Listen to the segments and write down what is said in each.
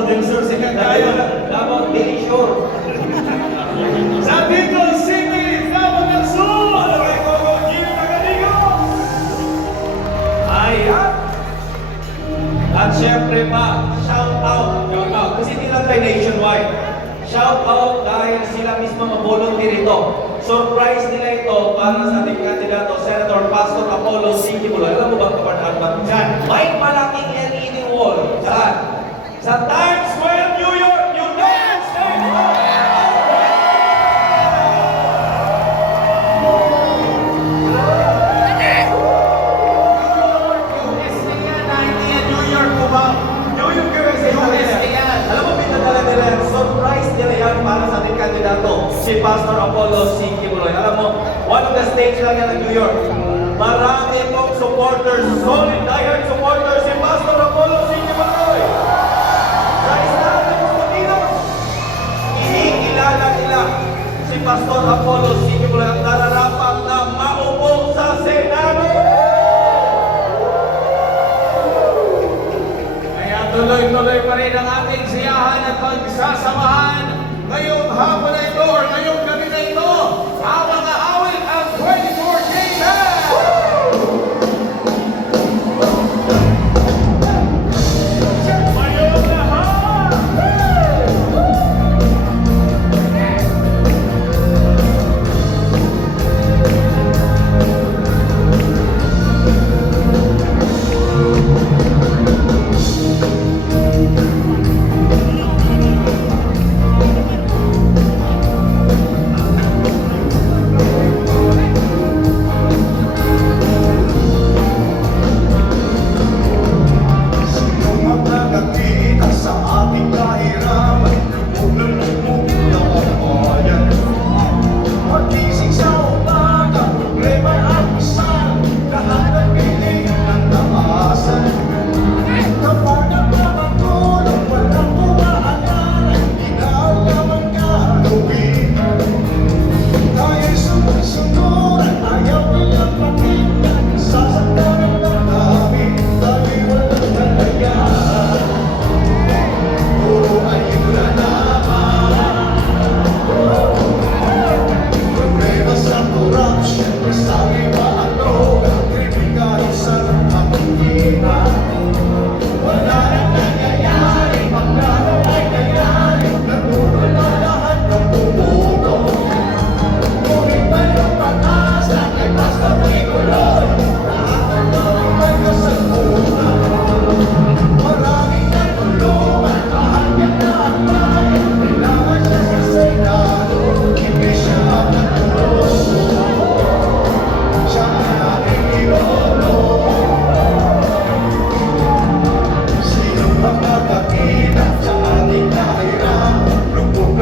Davao del Sur, sikat tayo. Davao del Sur. Sa Bicol City, Davao del Sur. Ano kay Coco Gio Tagaligos? Ayan. At syempre pa, shout out. Kasi hindi lang tayo nationwide. Shout out dahil sila mismo mag-volunteer ito. Surprise nila ito para sa ating kandidato, Senator Pastor Apollo C. Kibuloy. Alam mo ba ito, Bernard? Diyan. May malaking LED wall. Saan? Sa Times Square, New York, United States of USA yan, hindi yan New York, Cubao. New York, USA. USA yan. Alam mo, pinadala nila yan. Surprise nila yan para sa ating kandidato, si Pastor Apollo C. Kibuloy. Alam mo, one of the states lang yan ng New York. Marami pong supporters, solid diehard supporters, si Pastor Apollo C. Kibuloy. Sa Estados Unidos, inikilala nila si Pastor Apollo C. Kibuloy ang nararapat na maupo sa Senado. Kaya tuloy-tuloy pa rin ang ating siyahan at pagsasamahan ngayong hapon na ito or ngayong gabi na ito. Ang mga awit ang 24K Band! Mayroon na ha! Nakakita sa ating kahirapan, lumulubog na ang bayan. Pagising sa umaga, problema at isang lahat ng piling ng naasan. Kapag nagpapatulong, walang umaalala, ikaw naman gagawin. Tayo'y sunod-sunuran, ayaw nilang pakinggan, sasaktan ng namin, tayo'y walang kalayan. Puro ayuda naman. Problema sa corruption, sabi ba ano, kritikal sa kapangyarihan. Wala nang nangyayari, magkano ay nangyari, nagmumula lahat ng bumuto. Ngunit mayroong pag-asa kay Pastor Kibuloy, lahat ng tuloy may kasagutan. Maraming natulungan, kahanggang na ang bayan, kailangan siya sa Senado, hindi siya ang natulong. Siya ang aking idolo. Sino ang nakakita sa ating kahirapan, lubog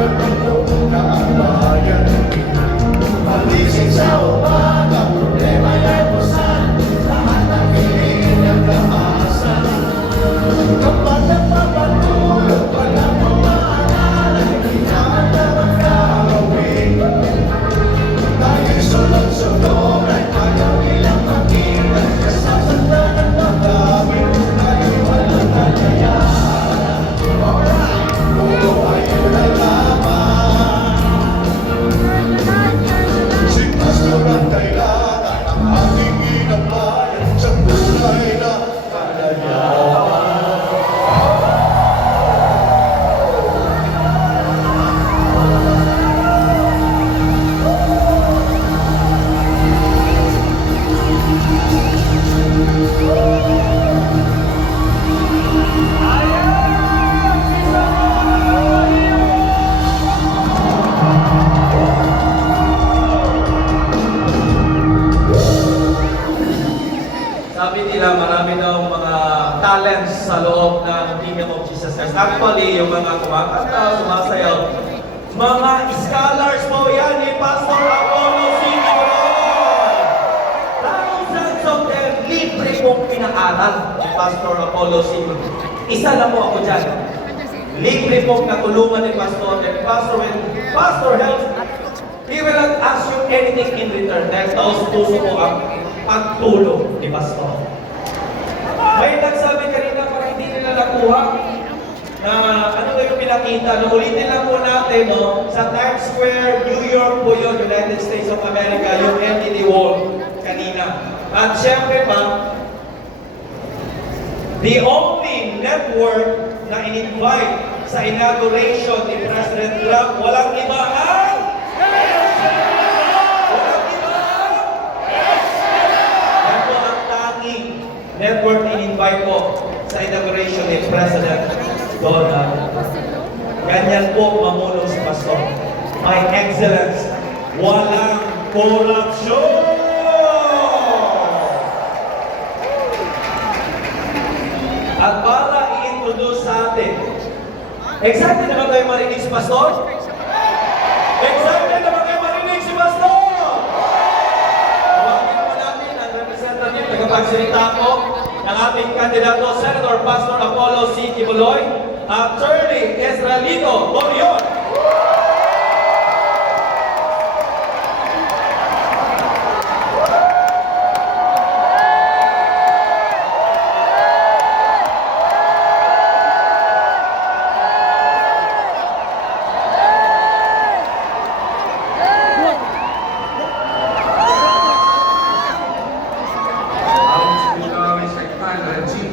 na ang bayan. Palising sa umaga, problema ay pusan, lahat ng piling ng kaasan. Kapag nagpapatulog, walang umaalala, kailangan na magkakawin. Tayo'y sunod-sunuran, ayaw nilang makinggan, kasasanda ng magkawin, tayo'y walang kalayahan. Alright, puro ayuda lamang. Si Pastor ang kailangan, ang ating ginabayan, sa buhay na kalayahan. Sabi nila marami daw mga talents sa loob ng Kingdom of Jesus Christ. Actually, yung mga kumakanta, sumasayaw, mga scholars po yan ni Pastor Apollo C. Kibuloy. Thousands of them libre pong pinaaral ni Pastor Apollo C. Kibuloy. Isa lang po ako dyan. Libre pong natulungan ni Pastor. And Pastor, when Pastor helps, he will not ask you anything in return. Dahil taos-puso po ang pagtulong ni Pastor. May nagsabi kanina parang hindi nila nakuha. na ano ba yung pinakita. No, ulitin lang po natin, no? Sa Times Square, New York po yun, United States of America, yung LED wall kanina. At syempre pa, the only network na in-invite sa inauguration ni President Trump, walang iba ang yan po ang tanging network na in-invite po sa inauguration ni President Donald. Ganyan po mamulong si Pastor. My Excellence, walang korupsyon! At para i-introduce sa atin, excited naman kayo marinig si Pastor? Excited naman kayo marinig si Pastor? Tawagin po natin ang representative, tagapagsalita po ng ating kandidato, Senator Pastor Apollo C. Kibuloy, Attorney Esralito Torion.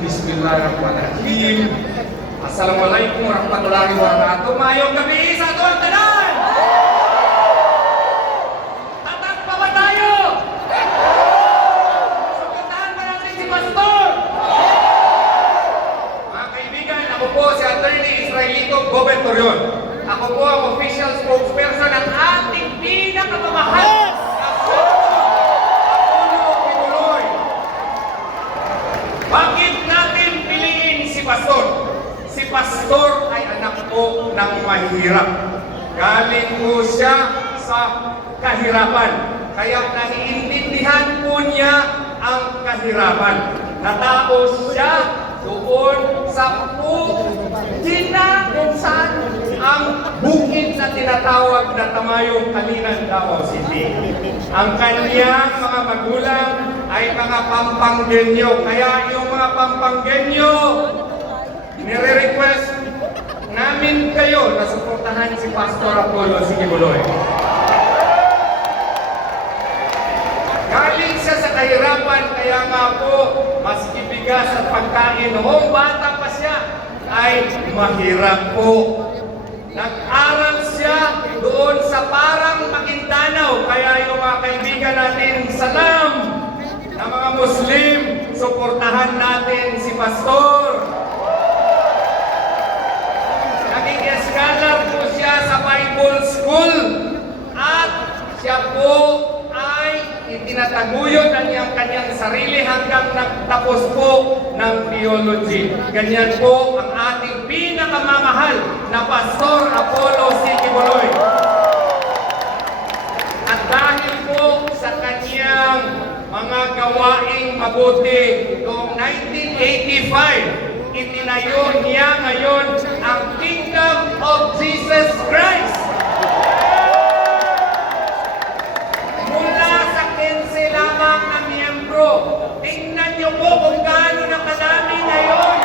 Bismillahirrahmanirrahim. Assalamualaikum warahmatullahi wabarakatuh. Mayong gabi sa ato ang tanan. Tatak pa ba tayo? Sugatan ba natin si Pastor? Mga kaibigan, ako po si Attorney Israelito Gobertorion. Ako po ang official spokesperson ng ating pinakamamahal na Apollo Kibuloy. Bakit natin piliin si Pastor? Si Pastor ay anak po ng mahirap. Galing po siya sa kahirapan. Kaya naiintindihan po niya ang kahirapan. Natapos siya doon sa Pugina kung saan ang bukid na tinatawag na Tamayong Kalinan, Davao City. Ang kanyang mga magulang ay mga Pampanggenyo. Kaya yung mga Pampanggenyo, nire-request namin kayo na suportahan si Pastor Apollo Kibuloy. Galing siya sa kahirapan, kaya nga po, maski bigas at pagkain, noong bata pa siya, ay mahirap po. Nag-aral siya doon sa parang Maguindanao, kaya yung mga kaibigan natin sa NAM, na mga Muslim, suportahan natin si Pastor. Naging scholar po siya sa Bible School at siya po ay itinataguyod ang kanyang sarili hanggang nagtapos po ng theology. Ganyan po ang ating pinakamamahal na Pastor Apollo C. Kibuloy. At dahil po sa kanyang mga gawaing mabuti noong 1985, itinayo niya ngayon ang Kingdom of Jesus Christ. Mula sa 15 lamang na miyembro, tingnan niyo po kung gaano na kadami ngayon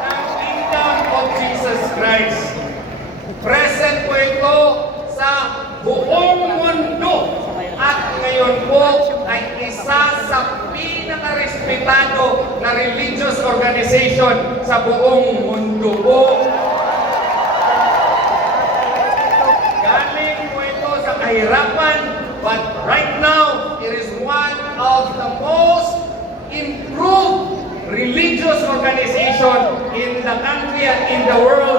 ng Kingdom of Jesus Christ. Present po ito sa buong mundo at ngayon po ay isa sa pinaka-respetado na religious organization sa buong mundo po. Galing po ito sa kahirapan, but right now, it is one of the most improved religious organization in the country and in the world.